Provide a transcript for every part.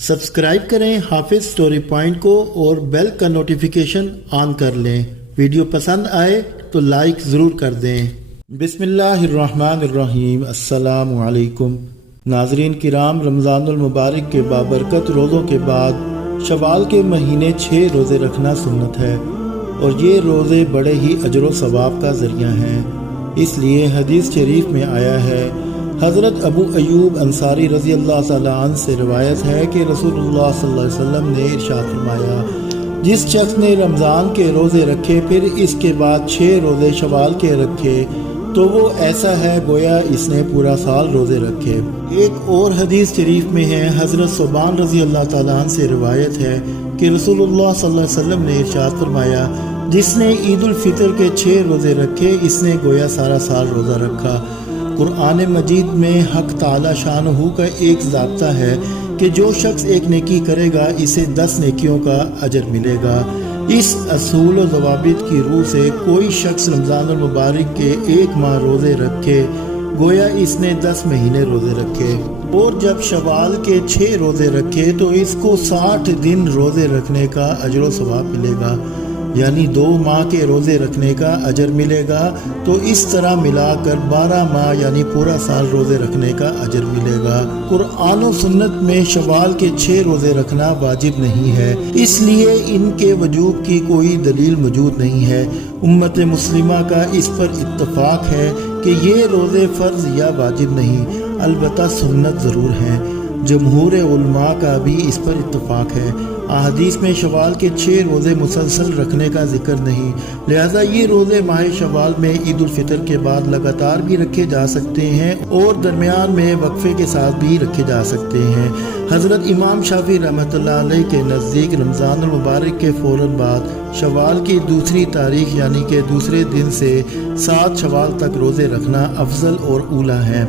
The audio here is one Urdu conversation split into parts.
سبسکرائب کریں حافظ سٹوری پوائنٹ کو اور بیل کا نوٹیفیکیشن آن کر لیں۔ ویڈیو پسند آئے تو لائک ضرور کر دیں۔ بسم اللہ الرحمن الرحیم۔ السلام علیکم ناظرین کرام، رمضان المبارک کے بابرکت روزوں کے بعد شوال کے مہینے 6 روزے رکھنا سنت ہے، اور یہ روزے بڑے ہی اجر و ثواب کا ذریعہ ہیں۔ اس لیے حدیث شریف میں آیا ہے، حضرت ابو ایوب انصاری رضی اللہ تعالیٰ عنہ سے روایت ہے کہ رسول اللہ صلی اللہ علیہ وسلم نے ارشاد فرمایا، جس شخص نے رمضان کے روزے رکھے پھر اس کے بعد 6 روزے شوال کے رکھے تو وہ ایسا ہے گویا اس نے پورا سال روزے رکھے۔ ایک اور حدیث شریف میں ہے، حضرت ثوبان رضی اللہ تعالیٰ عنہ سے روایت ہے کہ رسول اللہ صلی اللہ علیہ وسلم نے ارشاد فرمایا، جس نے عید الفطر کے 6 روزے رکھے اس نے گویا سارا سال روزہ رکھا۔ قرآن مجید میں حق تعالی شانہ کا ایک ضابطہ ہے کہ جو شخص ایک نیکی کرے گا اسے 10 نیکیوں کا اجر ملے گا۔ اس اصول و ضوابط کی روح سے کوئی شخص رمضان المبارک کے 1 ماہ روزے رکھے گویا اس نے 10 مہینے روزے رکھے، اور جب شوال کے 6 روزے رکھے تو اس کو 60 دن روزے رکھنے کا اجر و ثواب ملے گا، یعنی 2 ماہ کے روزے رکھنے کا اجر ملے گا، تو اس طرح ملا کر 12 ماہ یعنی پورا سال روزے رکھنے کا اجر ملے گا۔ قرآن و سنت میں شوال کے 6 روزے رکھنا واجب نہیں ہے، اس لیے ان کے وجوب کی کوئی دلیل موجود نہیں ہے۔ امت مسلمہ کا اس پر اتفاق ہے کہ یہ روزے فرض یا واجب نہیں، البتہ سنت ضرور ہیں۔ جمہور علماء کا بھی اس پر اتفاق ہے۔ احادیث میں شوال کے 6 روزے مسلسل رکھنے کا ذکر نہیں، لہذا یہ روزے ماہ شوال میں عید الفطر کے بعد لگاتار بھی رکھے جا سکتے ہیں اور درمیان میں وقفے کے ساتھ بھی رکھے جا سکتے ہیں۔ حضرت امام شافعی رحمۃ اللہ علیہ کے نزدیک رمضان المبارک کے فوراً بعد شوال کی دوسری تاریخ یعنی کہ دوسرے دن سے 7 شوال تک روزے رکھنا افضل اور اولیٰ ہے۔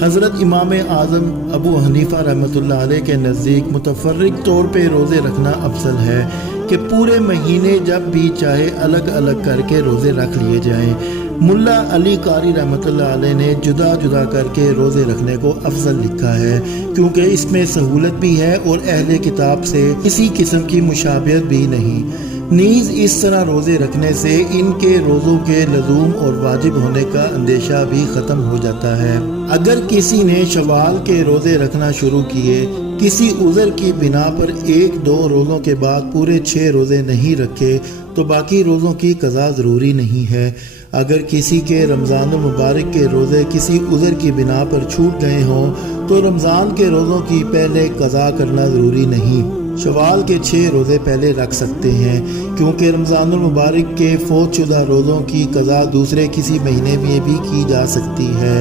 حضرت امام اعظم ابو حنیفہ رحمۃ اللہ علیہ کے نزدیک متفرق طور پہ روزے رکھنا افضل ہے کہ پورے مہینے جب بھی چاہے الگ الگ کر کے روزے رکھ لیے جائیں۔ ملا علی قاری رحمۃ اللہ علیہ نے جدا جدا کر کے روزے رکھنے کو افضل لکھا ہے، کیونکہ اس میں سہولت بھی ہے اور اہل کتاب سے کسی قسم کی مشابہت بھی نہیں۔ نیز اس طرح روزے رکھنے سے ان کے روزوں کے لزوم اور واجب ہونے کا اندیشہ بھی ختم ہو جاتا ہے۔ اگر کسی نے شوال کے روزے رکھنا شروع کیے، کسی عذر کی بنا پر 1-2 روزوں کے بعد پورے 6 روزے نہیں رکھے تو باقی روزوں کی قضا ضروری نہیں ہے۔ اگر کسی کے رمضان المبارک کے روزے کسی عذر کی بنا پر چھوٹ گئے ہوں تو رمضان کے روزوں کی پہلے قضا کرنا ضروری نہیں، شوال کے 6 روزے پہلے رکھ سکتے ہیں، کیونکہ رمضان المبارک کے فوت شدہ روزوں کی قضا دوسرے کسی مہینے میں بھی کی جا سکتی ہے۔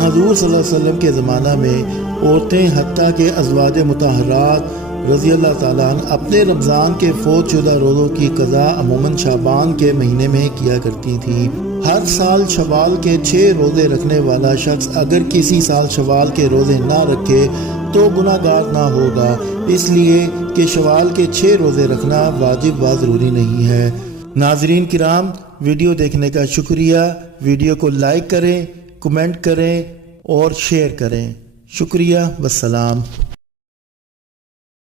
حضور صلی اللہ علیہ وسلم کے زمانہ میں عورتیں حتیٰ کہ ازواج مطہرات رضی اللہ تعالیٰ عنہ اپنے رمضان کے فوت شدہ روزوں کی قضا عموماً شعبان کے مہینے میں کیا کرتی تھیں۔ ہر سال شوال کے 6 روزے رکھنے والا شخص اگر کسی سال شوال کے روزے نہ رکھے تو گناہ گار نہ ہوگا، اس لیے کہ شوال کے 6 روزے رکھنا واجب و ضروری نہیں ہے۔ ناظرین کرام، ویڈیو دیکھنے کا شکریہ۔ ویڈیو کو لائک کریں، کمنٹ کریں اور شیئر کریں۔ شکریہ، والسلام۔